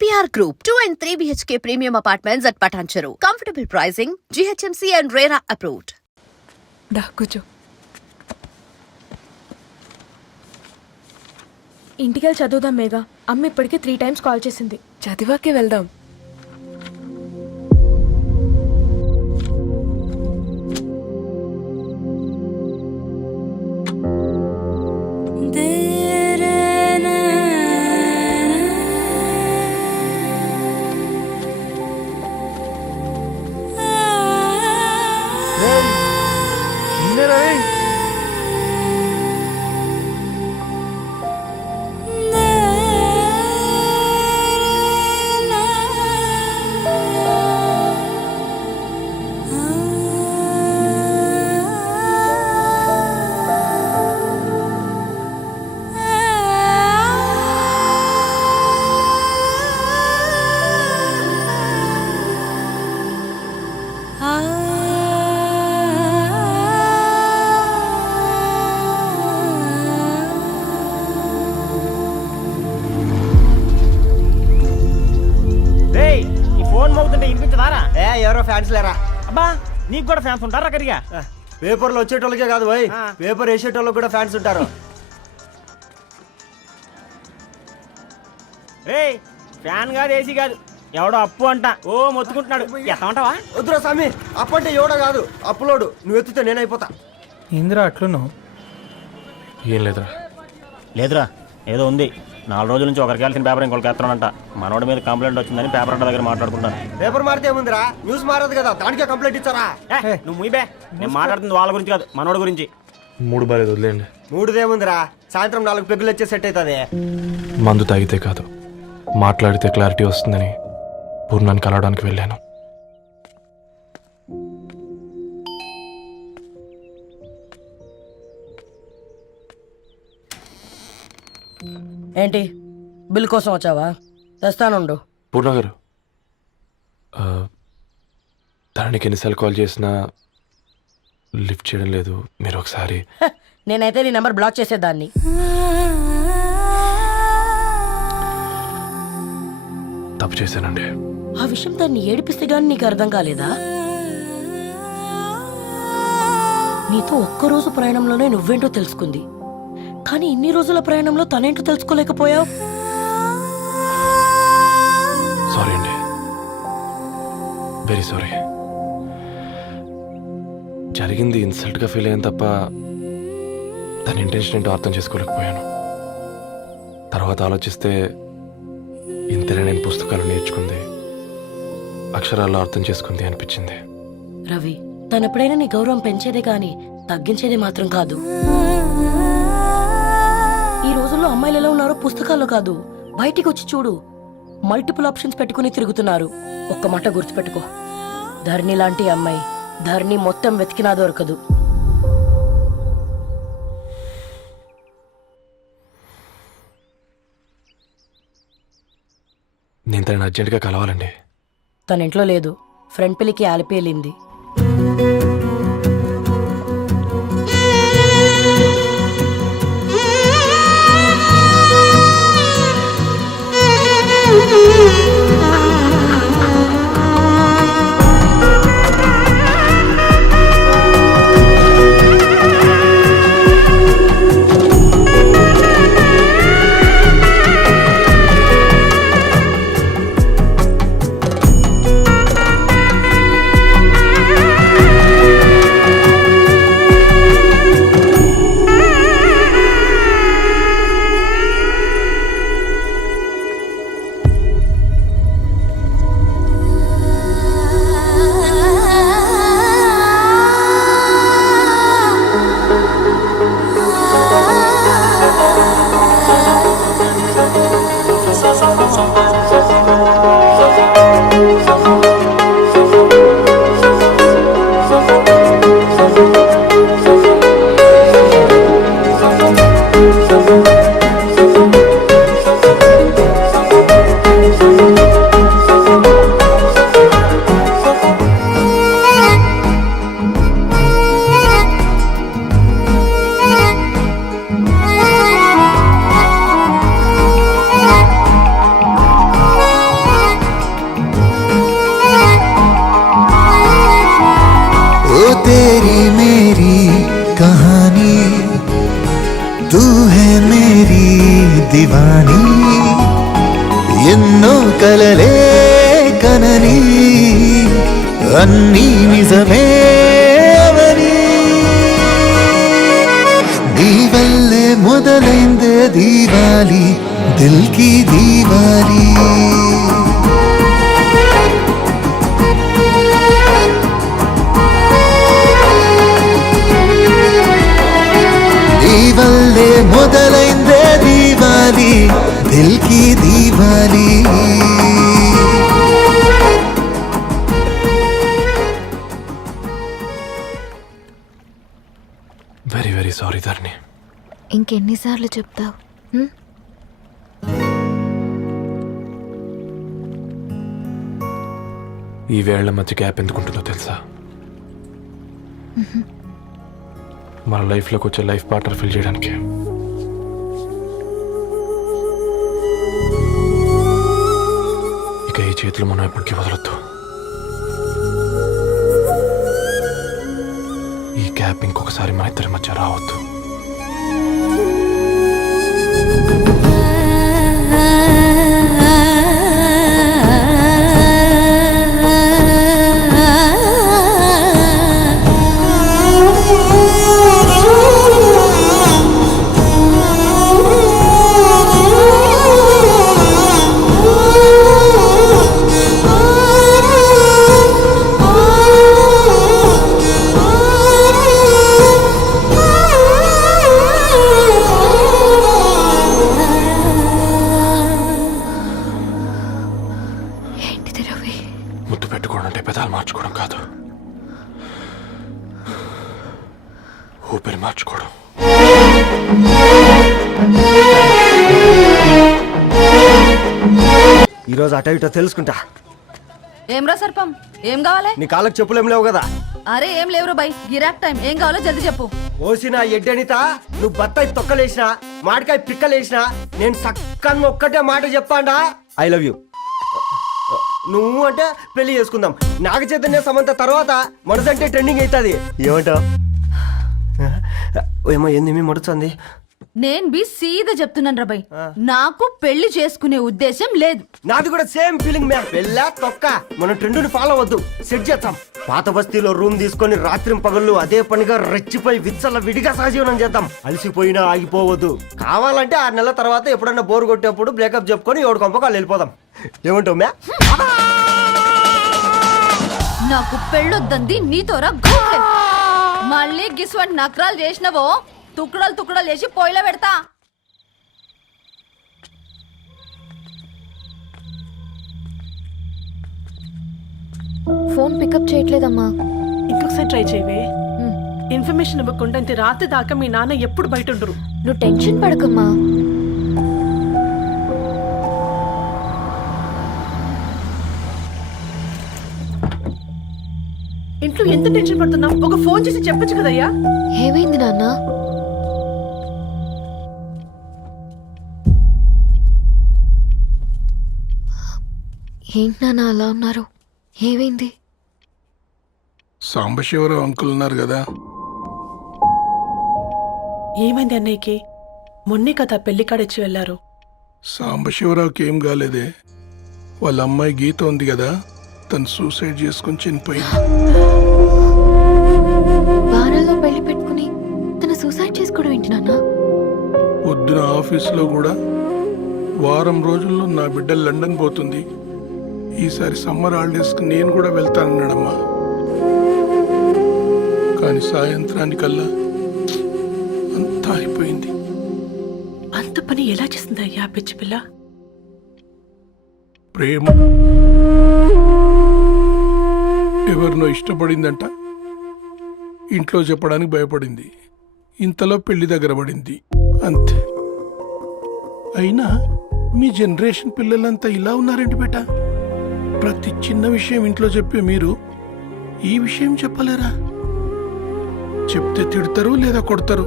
EPR Group, 2 and 3 BHK premium apartments at Patancheru. Comfortable pricing, GHMC and RERA approved. దా కూర్చో. ఇంటికెళ్ళి చదువుదాం మేఘా. అమ్మ ఇప్పటికే 3 times కాల్ చేసింది. చదివాకే వెళ్దాం. ఎవరో ఫ్యాన్స్ లేరా? అబ్బా నీకు కూడా ఫ్యాన్స్ ఉంటారా? కరిగా పేపర్లో వచ్చేటోళ్ళకే కాదు పోయి పేపర్ వేసేటోళ్ళకి కూడా ఫ్యాన్స్ ఉంటారు. రే ఫ్యాన్ కాదు, ఏసీ కాదు, ఎవడో అప్పు అంట ఓ మొత్తుకుంటున్నాడు. ఎత్తమంటావా? వద్దురా స్వామి, అప్పు అంటే ఎవడో కాదు అప్పులోడు. నువ్వు ఎత్తుతే నేనైపోతా. ఏందిరా అట్లున్నావు? ఏం లేదురా. లేదురా ఏదో ఉంది. 4 రోజుల నుంచి ఒకరికి వెళ్ళిన పేపర్ ఇంకొకరికి ఎత్తనంట. మనోడి మీద కంప్లైంట్ వచ్చిందని పేపర్ అంట దగ్గర మాట్లాడుకుంటాను. పేపర్ మారితే ఏముందిరా, న్యూస్ మారదు కదా, దానికే కంప్లైంట్ ఇచ్చారా? నువ్వు ముయ్యబే, నేను మాట్లాడుతుంది వాళ్ళ గురించి కాదు, మనోడి గురించి. 3 బాలేదు, వదిలేండి. 3దేముందిరా, సాయంత్రం 4 పెగ్గులు వచ్చే సెట్ అవుతుంది. మందు తాగితే కాదు, మాట్లాడితే క్లారిటీ వస్తుందని పూర్ణాన్ని కలవడానికి వెళ్ళాను. ఏంటి బిల్ కోసం వచ్చావా? తెస్తానుండు. పూర్ణ గారు, దానికి ఎన్నిసార్లు కాల్ చేసినా లిఫ్ట్ చేయడం లేదు. మీరు ఒకసారి నేనైతే నీ నెంబర్ బ్లాక్ చేసేదాన్ని. తప్పు చేశానండి. ఆ విషయం దాన్ని ఏడిపిస్తే గానీ నీకు అర్థం కాలేదా? నీతో ఒక్కరోజు ప్రయాణంలోనే నువ్వేంటో తెలుసుకుంది, కానీ ఇన్ని రోజుల ప్రయాణంలో తనేంటో తెలుసుకోలేకపోయావు. సారీ అండి, వెరీ సారీ. జరిగింది ఇన్సల్ట్గా ఫీల్ అయ్యాను తప్ప తన ఇంటెన్షన్ ఏంటో అర్థం చేసుకోలేకపోయాను. తర్వాత ఆలోచిస్తే ఇంతనే నేను పుస్తకాలు నేర్చుకుంది, అక్షరాల్లో అర్థం చేసుకుంది అనిపించింది. రవి, తనెప్పుడైనా నీ గౌరవం పెంచేదే కానీ తగ్గించేదే మాత్రం కాదు. ఈ రోజుల్లో అమ్మాయిలు ఎలా ఉన్నారో పుస్తకాల్లో కాదు, బయటికి వచ్చి చూడు. మల్టిపుల్ ఆప్షన్స్ పెట్టుకుని తిరుగుతున్నారు. ఒక్క మాట గుర్తుపెట్టుకో, ధరణి లాంటి అమ్మాయి ధరణి మొత్తం వెతికినా దొరకదు. నేను తనని అర్జెంటుగా కలవాలండి. తన ఇంట్లో లేదు, ఫ్రెండ్ పెళ్లికి ఆలిపేలింది. దివానీ ఎన్నో కలలే కనని అన్నీ నిజమే అవని నీ వల్లే మొదలైందే దీవాలి దిల్కి దీవాలి నీ వల్లే మొదలైందే దీవాలి దిల్కి Diwali very very sorry Dharani. ఇంకెన్నిసార్లు చెప్తావు? ఈ వేళ్ల మధ్య గ్యాప్ ఎందుకుంటుందో తెలుసా? మన లైఫ్లోకి వచ్చే లైఫ్ పార్ట్నర్ ఫిల్ చేయడానికి. ఇక ఈ చేతులు మనం ఎప్పటికీ వదలొద్దు. ఈ గ్యాప్ ఇంకొకసారి మన ఇద్దరి మధ్య రావద్దు. ముద్దు పెట్టుకోవడం అంటే పెదాలు మార్చుకోవడం కాదు, ఊపిరి మార్చుకోవడం. ఈరోజు అటో ఇటో తెలుసుకుంటా. ఏమ్రా సర్పం, ఏం కావాలి? నీ కాళ్ళకి చెప్పులేం లేవు కదా? అరే ఏం లేవురా బై, గిరాక్ టైం. ఏం కావాలో జల్దీ చెప్పు. ఓసిన ఎడ్డనిత, నువ్వు బత్తాయి తొక్కలేసినా మాడికాయ పిక్కలేసినా నేను సక్కగా ఒక్కటే మాట చెప్పాడా, ఐ లవ్ యూ. నువ్వు అంటే పెళ్లి చేసుకుందాం. నాగ చైతన్య సమంత తర్వాత మనసంటే ట్రెండింగ్ అవుతుంది. ఏమంటావు? ఏమో ఏంది మొడుతుంది? నేను బి సీదా చెప్తున్నాను రాబాయ్, నాకు పెళ్లి చేసుకునే ఉద్దేశం లేదు. నాది కూడా సేమ్ ఫీలింగ్ మ్యామ్. పెళ్ళా తొక్క, మనం ట్రెండ్ని ఫాలో అవద్దు, సెట్ చేద్దాం. పాత బస్తీలో రూమ్ తీసుకొని రాత్రి పగళ్ళు అదే పనిగా రెచ్చిపోయి విచ్చల విడిగా సహజీవనం చేద్దాం. అలసిపోయినా ఆగిపోవద్దు. కావాలంటే 6 నెలల తర్వాత ఎప్పుడన్నా బోర్ కొట్టేప్పుడు బ్రేకప్ చెప్పుకొని ఎవడు కొంపకాలు వెళ్ళిపోదాం. ఏమంటావు మ్యా? నాకు పెళ్ళొద్దంది నీతోరా గోలే. మళ్ళీ గిస్వంటి నక్రాలు చేసినవో తుక్కడలు తుక్కడలు చేసి పొయ్యిలో పెడతా. ఫోన్ పికప్ చేయట్లేదమ్మా. ఇంకొకసారి ట్రై చేయవే. ఇన్ఫర్మేషన్ ఇవ్వకుండా ఇంత రాత్రి దాకా మీ నాన్న ఎప్పుడు బయట ఉండరు. నువ్వు టెన్షన్ పడకమ్మా. ఇంట్లో ఎంత టెన్షన్ పడుతున్నావు? ఒక ఫోన్ చేసి చెప్పొచ్చు కదయ్యా. ఏమైంది నాన్న? ఏంటి నాన్న అలా ఉన్నారు? ఏమైంది? సాంబశివరావు అంకుల్ ఉన్నారు కదా, ఏమైంది అన్నయ్యకి? మొన్నే కదా పెళ్లి కాడొచ్చి వెళ్ళారు. సాంబశివరావుకి ఏం కాలేదే. వాళ్ళ అమ్మాయి గీత ఉంది కదా, తను సూసైడ్ చేసుకుని చనిపోయింది. వారాల్లో పెళ్లి పెట్టుకుని తన సూసైడ్ చేసుకోవడం ఏంటి నాన్న? పొద్దున ఆఫీసులో కూడా వారం రోజుల్లో నా బిడ్డ లండన్ పోతుంది, ఈసారి సమ్మర్ హాలిడేస్కి నేను కూడా వెళ్తానన్నాడమ్మా. కానీ సాయంత్రానికల్లా అంతా అయిపోయింది. అంత పని ఎలా చేసింది అయ్యా పిచ్చి పిల్ల? ప్రేమ ఎవరినో ఇష్టపడిందంట, ఇంట్లో చెప్పడానికి భయపడింది. ఇంతలో పెళ్లి దగ్గర పడింది, అంతే. అయినా మీ జనరేషన్ పిల్లలంతా ఇలా ఉన్నారేంటి బేట? ప్రతి చిన్న విషయం ఇంట్లో చెప్పే మీరు ఈ విషయం చెప్పలేరా? చెప్తే తిడతారు లేదా కొడతారు,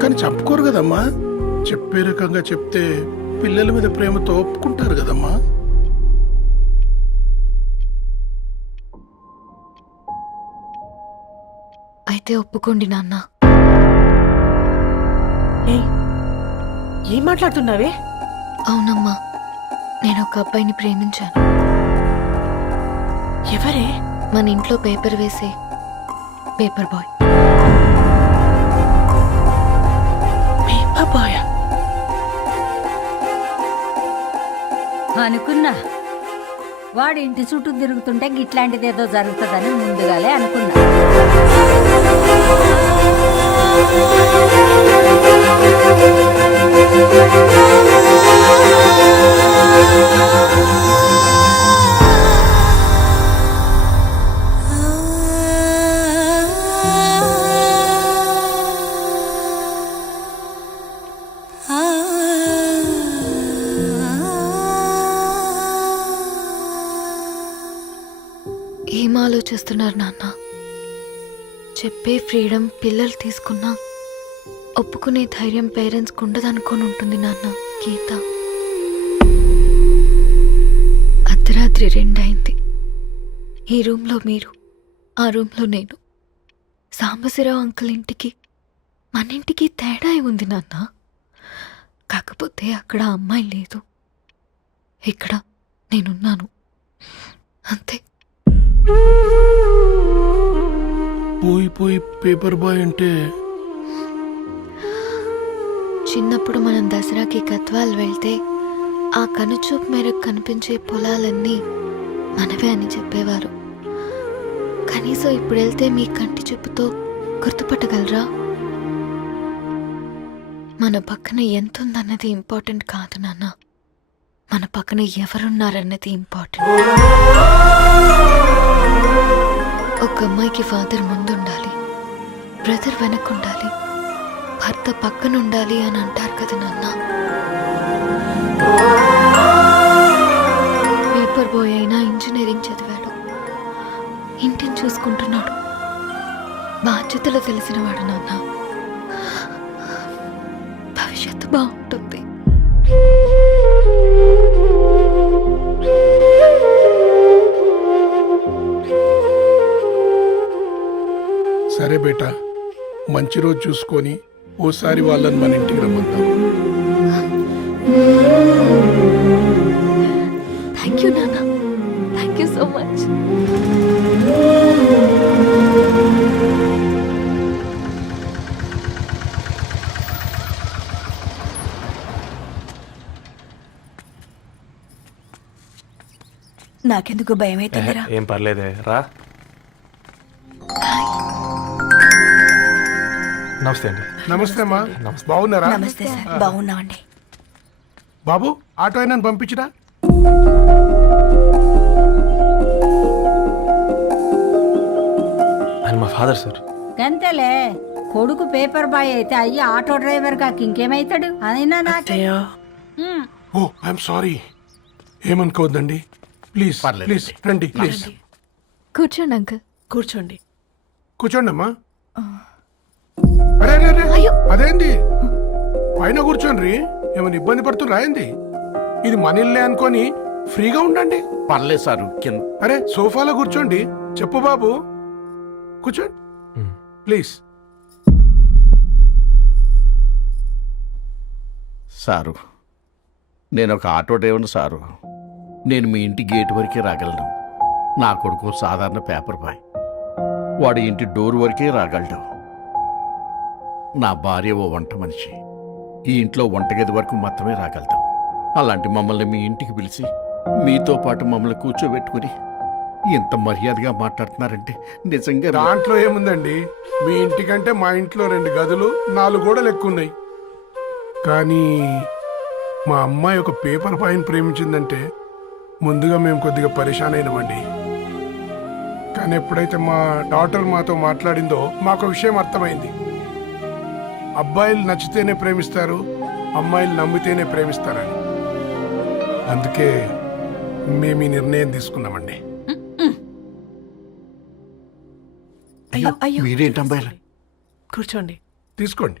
కానీ చంపుకోరు కదమ్మా. చెప్పే రకంగా చెప్తే పిల్లల మీద ప్రేమతో ఒప్పుకుంటారు కదమ్మా. అయితే ఒప్పుకోండి నాన్న. ఏం మాట్లాడుతున్నావే? అవునమ్మా, నేను ఒక అబ్బాయిని ప్రేమించాను. ఎవరే? మన ఇంట్లో పేపర్ వేసే పేపర్ బాయ్. Paper boy? అనుకున్నా వాడి ఇంటి చుట్టూ తిరుగుతుంటే గిట్లాంటిదేదో జరుగుతుందని ముందుగాలే అనుకున్నా. ఏం ఆలోచిస్తున్నారు నాన్న? చెప్పే ఫ్రీడమ్ పిల్లలు తీసుకున్నా ఒప్పుకునే ధైర్యం పేరెంట్స్కి ఉండదనుకొని ఉంటుంది నాన్న. గీత, అర్ధరాత్రి 2 అయింది. ఈ రూమ్లో మీరు, ఆ రూమ్లో నేను. సాంబశివరావు అంకుల్ ఇంటికి మన ఇంటికి తేడా ఉంది నాన్న. కాకపోతే అక్కడ అమ్మాయి లేదు, ఇక్కడ నేనున్నాను, అంతే. పోయి పేపర్ బాయ్ అంటే చిన్నప్పుడు మనం దసరాకి గద్వాల్ వెళ్తే ఆ కనుచూపు మేరకు కనిపించే పొలాలన్నీ మనవే అని చెప్పేవారు. కనీసం ఇప్పుడు వెళ్తే మీ కంటి చూపుతో గుర్తుపట్టగలరా? మన పక్కన ఎంత ఉందన్నది ఇంపార్టెంట్ కాదు నాన్న, మన పక్కన ఎవరున్నారన్నది ఇంపార్టెంట్. ఒక అమ్మాయికి ఫాదర్ ముందుండాలి, బ్రదర్ వెనకుండాలి, భర్త పక్కన ఉండాలి అని అంటారు కదా నాన్న. పేపర్ బాయ్ అయినా ఇంజనీరింగ్ చదివాడు, ఇంటిని చూసుకుంటున్నాడు, బాధ్యతలు తెలిసినవాడు నాన్న. భవిష్యత్తు బాగుంటుంది. సరే బేటా, మంచి రోజు చూసుకొని ఓసారి వాళ్ళని మన ఇంటికి రమ్మందాం. థ్యాంక్ యూ నాన్న, థ్యాంక్ యూ సో మచ్. నాకెందుకు భయం అవుతుందిరా. ఏం పర్లేదే, రా. నమస్తే అండి. నమస్తే అమ్మా, బాగున్నారా? నమస్తే సార్, బాగున్నామండి. బాబు, ఆటో అయినా పంపించరా? ఆయన మా ఫాదర్ సార్. గంతేలే, కొడుకు పేపర్ బాయ్ అయితే అయ్యి ఆటో డ్రైవర్ కాకి ఇంకేమైతాడు? అయినా నాకు అత్తయ్య, ఓ ఐఎమ్ సారీ, ఏమనుకోవద్దండి. ప్లీజ్ ప్లీజ్ రండి, ప్లీజ్ కూర్చోండి అంకుల్. కూర్చోండి. కూర్చోండి అమ్మా. అరే అరే అరే, అదేంది పైన కూర్చోండి, ఏమైనా ఇబ్బంది పడుతున్నా ఏంది? ఇది మన ఇల్లే అనుకొని ఫ్రీగా ఉండండి. పర్లేదు సారు. అరే సోఫాలో కూర్చోండి. చెప్పు బాబు, కూర్చోండి ప్లీజ్. సారు, నేను ఒక ఆటో డ్రైవర్ని సారు. నేను మీ ఇంటి గేట్ వరకే రాగలను. నా కొడుకు సాధారణ పేపర్ బాయ్, వాడి ఇంటి డోర్ వరకే రాగలడు. నా భార్య ఓ వంట మనిషి, ఈ ఇంట్లో వంటగది వరకు మాత్రమే రాగలదు. అలాంటి మమ్మల్ని మీ ఇంటికి పిలిచి మీతో పాటు మమ్మల్ని కూర్చోబెట్టుకుని ఎంత మర్యాదగా మాట్లాడుతున్నారంటే నిజంగా. దాంట్లో ఏముందండి, మీ ఇంటికంటే మా ఇంట్లో 2 గదులు 4 గోడలు ఎక్కువ ఉన్నాయి. కానీ మా అమ్మాయి ఒక పేపర్ బాయ్ని ప్రేమించిందంటే ముందుగా మేము కొద్దిగా పరేషాన్ అయినామండి. కానీ ఎప్పుడైతే మా డాటర్ మాతో మాట్లాడిందో మాకు విషయం అర్థమైంది. అబ్బాయిలు నచ్చితేనే ప్రేమిస్తారు, అమ్మాయిలు నమ్మితేనే ప్రేమిస్తారని. అందుకే మేము ఈ నిర్ణయం తీసుకున్నామండి. అయ్యో అయ్యో, మీరేంటి అమ్మాయిలు? కూర్చోండి. తీసుకోండి.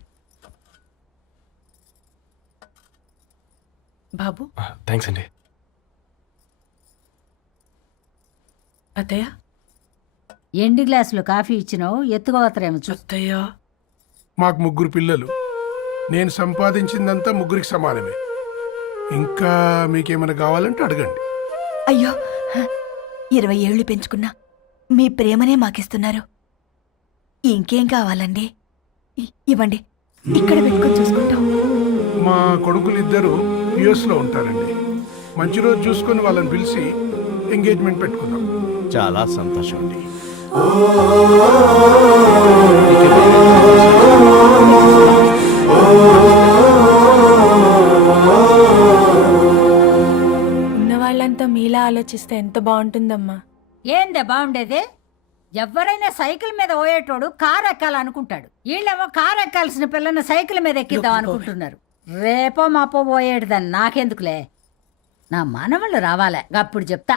బాబు. థ్యాంక్స్ అండి. అత్తయ్య, ఎండి గ్లాసులో కాఫీ ఇచ్చినావు, ఎత్తుకోవతరేమో చూ. అత్తయ్య, మాకు 3 పిల్లలు. నేను సంపాదించిందంతా ముగ్గురికి సమానమే. ఇంకా మీకేమైనా కావాలంటే అడగండి. అయ్యో 20 ఏళ్ళు పెంచుకున్నా మీ ప్రేమనే మాకిస్తున్నారు. ఇంకేం కావాలండి? ఇవ్వండి, ఇక్కడ పెట్టుకొని చూసుకుంటాం. మా కొడుకులిద్దరూ యుఎస్ లో ఉంటారండి. మంచి రోజు చూసుకొని వాళ్ళని పిలిచి ఎంగేజ్మెంట్ పెట్టుకుందాం. చాలా సంతోషం అండి. ఉన్న వాళ్ళంతా మీలా ఆలోచిస్తే ఎంత బాగుంటుందమ్మా. ఏందే బాగుండేది? ఎవరైనా సైకిల్ మీద పోయేటోడు కారు ఎక్కాలనుకుంటాడు. వీళ్ళేమో కారు ఎక్కాల్సిన పిల్లని సైకిల్ మీద ఎక్కిద్దాం అనుకుంటున్నారు. రేపో మాపో పోయేటిదని నాకెందుకులే, నా మనవళ్ళు రావాలే, అప్పుడు చెప్తా.